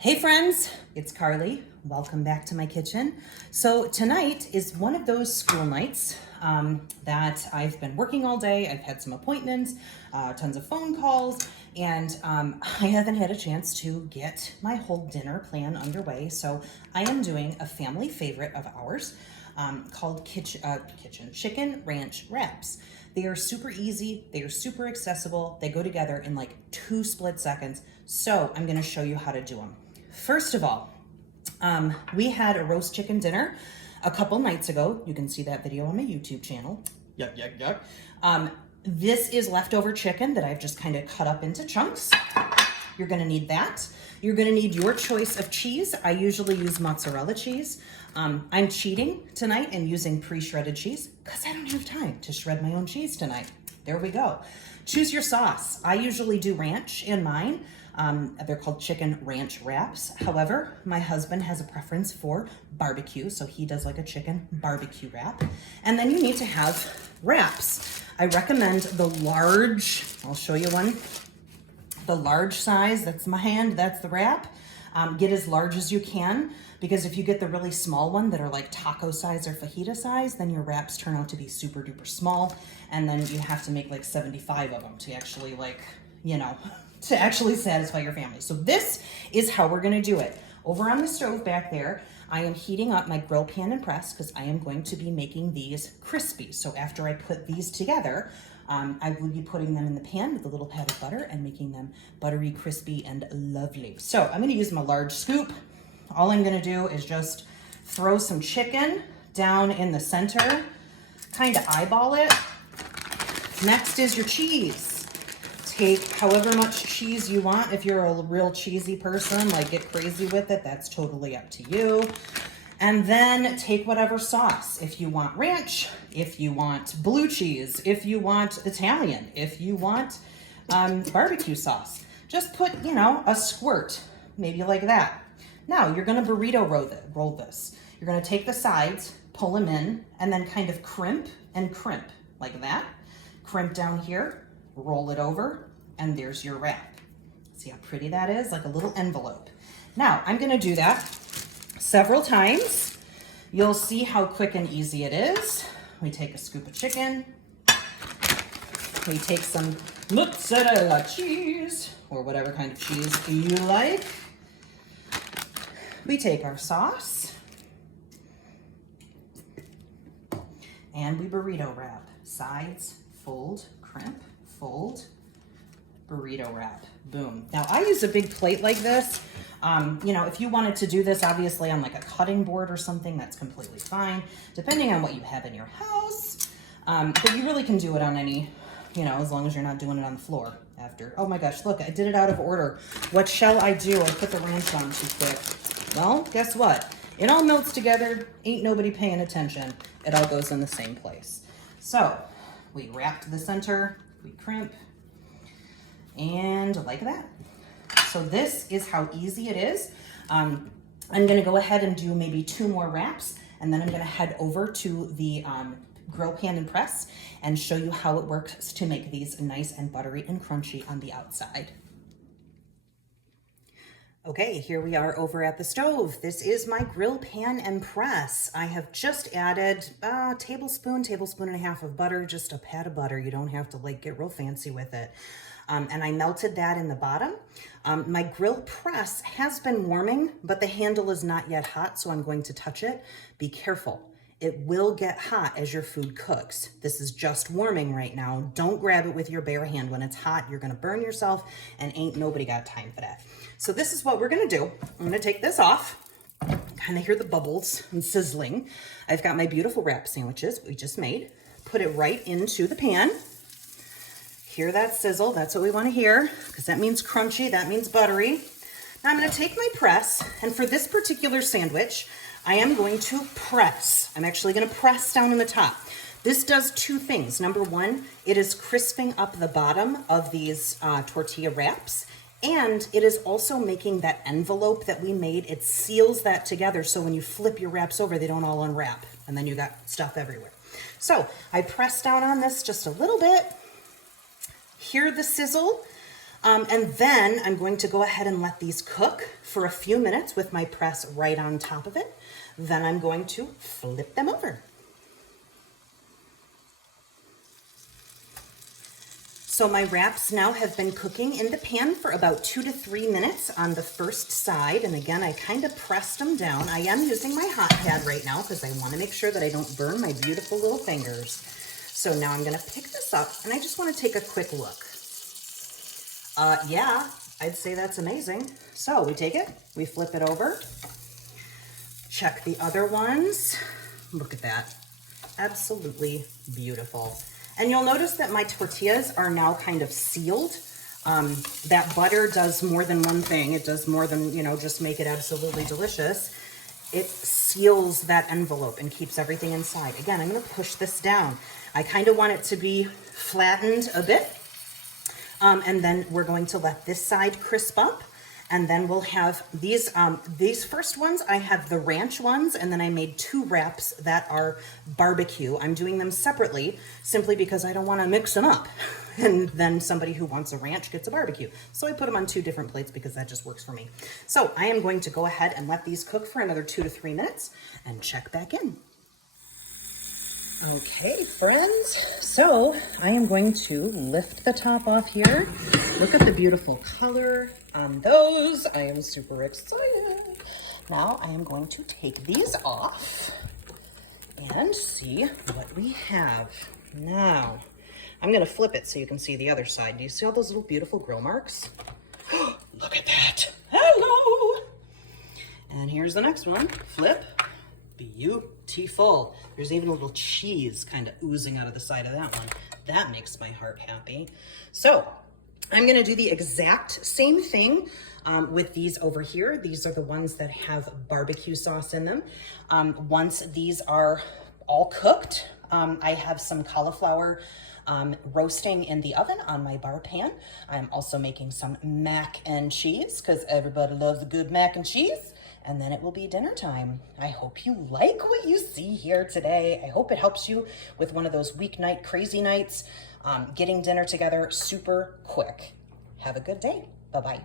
Hey friends, it's Carly. Welcome back to my kitchen. So tonight is one of those school nights that I've been working all day. I've had some appointments, tons of phone calls, and I haven't had a chance to get my whole dinner plan underway. So I am doing a family favorite of ours called chicken ranch wraps. They are super easy, they are super accessible, they go together in like 2 split seconds. So I'm gonna show you how to do them. First of all, we had a roast chicken dinner a couple nights ago. You can see that video on my YouTube channel. Yuck. This is leftover chicken that I've just kind of cut up into chunks. You're gonna need that. You're gonna need your choice of cheese. I usually use mozzarella cheese. I'm cheating tonight and using pre-shredded cheese because I don't have time to shred my own cheese tonight. There we go. Choose your sauce. I usually do ranch in mine. They're called chicken ranch wraps. However, my husband has a preference for barbecue, so he does like a chicken barbecue wrap. And then you need to have wraps. I recommend the large, I'll show you one. The large size, that's my hand, that's the wrap. Get as large as you can, because if you get the really small one that are like taco size or fajita size, then your wraps turn out to be super duper small. And then you have to make like 75 of them to actually to actually satisfy your family. So this is how we're gonna do it. Over on the stove back there, I am heating up my grill pan and press because I am going to be making these crispy. So after I put these together, I will be putting them in the pan with a little pat of butter and making them buttery, crispy, and lovely. So I'm gonna use my large scoop. All I'm gonna do is just throw some chicken down in the center, kind of eyeball it. Next is your cheese. Take however much cheese you want. If you're a real cheesy person, like get crazy with it, that's totally up to you. And then take whatever sauce. If you want ranch, if you want blue cheese, if you want Italian, if you want barbecue sauce, just put, a squirt, maybe like that. Now you're gonna burrito roll this. You're gonna take the sides, pull them in, and then kind of crimp and crimp like that. Crimp down here, roll it over, and there's your wrap. See how pretty that is? Like a little envelope. Now, I'm gonna do that several times. You'll see how quick and easy it is. We take a scoop of chicken. We take some mozzarella cheese, or whatever kind of cheese you like. We take our sauce, and we burrito wrap. Sides, fold, crimp, fold, burrito wrap, boom. Now I use a big plate like this. If you wanted to do this obviously on like a cutting board or something, that's completely fine, depending on what you have in your house. But you really can do it on any, as long as you're not doing it on the floor after. Oh my gosh, look, I did it out of order. What shall I do? I put the ranch on too quick. Well, guess what? It all melts together, ain't nobody paying attention. It all goes in the same place. So we wrap to the center, we crimp, and like that. So this is how easy it is. I'm gonna go ahead and do maybe 2 more wraps, and then I'm gonna head over to the grill pan and press and show you how it works to make these nice and buttery and crunchy on the outside. Okay, here we are over at the stove. This is my grill pan and press. I have just added a tablespoon and a half of butter, just a pat of butter. You don't have to get real fancy with it. And I melted that in the bottom. My grill press has been warming, but the handle is not yet hot, so I'm going to touch it. Be careful. It will get hot as your food cooks. This is just warming right now. Don't grab it with your bare hand. When it's hot, you're gonna burn yourself, and ain't nobody got time for that. So this is what we're gonna do. I'm gonna take this off. Kind of hear the bubbles and sizzling. I've got my beautiful wrap sandwiches we just made. Put it right into the pan. Hear that sizzle, that's what we wanna hear, because that means crunchy, that means buttery. Now I'm gonna take my press, and for this particular sandwich, I am going to press. I'm actually gonna press down on the top. This does 2 things. Number 1, it is crisping up the bottom of these tortilla wraps, and it is also making that envelope that we made, it seals that together so when you flip your wraps over, they don't all unwrap, and then you got stuff everywhere. So I press down on this just a little bit. Hear the sizzle. And then I'm going to go ahead and let these cook for a few minutes with my press right on top of it. Then I'm going to flip them over. So my wraps now have been cooking in the pan for about 2 to 3 minutes on the first side. And again, I kind of pressed them down. I am using my hot pad right now because I want to make sure that I don't burn my beautiful little fingers. So now I'm going to pick this up and I just want to take a quick look. Yeah, I'd say that's amazing. So we take it, we flip it over, check the other ones. Look at that. Absolutely beautiful. And you'll notice that my tortillas are now kind of sealed. That butter does more than one thing. It does more than, just make it absolutely delicious. It seals that envelope and keeps everything inside. Again, I'm going to push this down. I kind of want it to be flattened a bit. And then we're going to let this side crisp up. And then we'll have these first ones. I have the ranch ones, and then I made 2 wraps that are barbecue. I'm doing them separately simply because I don't want to mix them up. And then somebody who wants a ranch gets a barbecue. So I put them on 2 different plates because that just works for me. So I am going to go ahead and let these cook for another 2 to 3 minutes and check back in. Okay, friends, so I am going to lift the top off here. Look at the beautiful color on those. I am super excited. Now I am going to take these off and see what we have. Now, I'm gonna flip it so you can see the other side. Do you see all those little beautiful grill marks? Look at that, hello! And here's the next one, flip. Beautiful. There's even a little cheese kind of oozing out of the side of that one. That makes my heart happy. So I'm going to do the exact same thing with these over here. These are the ones that have barbecue sauce in them. Once these are all cooked, I have some cauliflower roasting in the oven on my bar pan. I'm also making some mac and cheese because everybody loves a good mac and cheese. And then it will be dinner time. I hope you like what you see here today. I hope it helps you with one of those weeknight crazy nights, getting dinner together super quick. Have a good day. Bye-bye.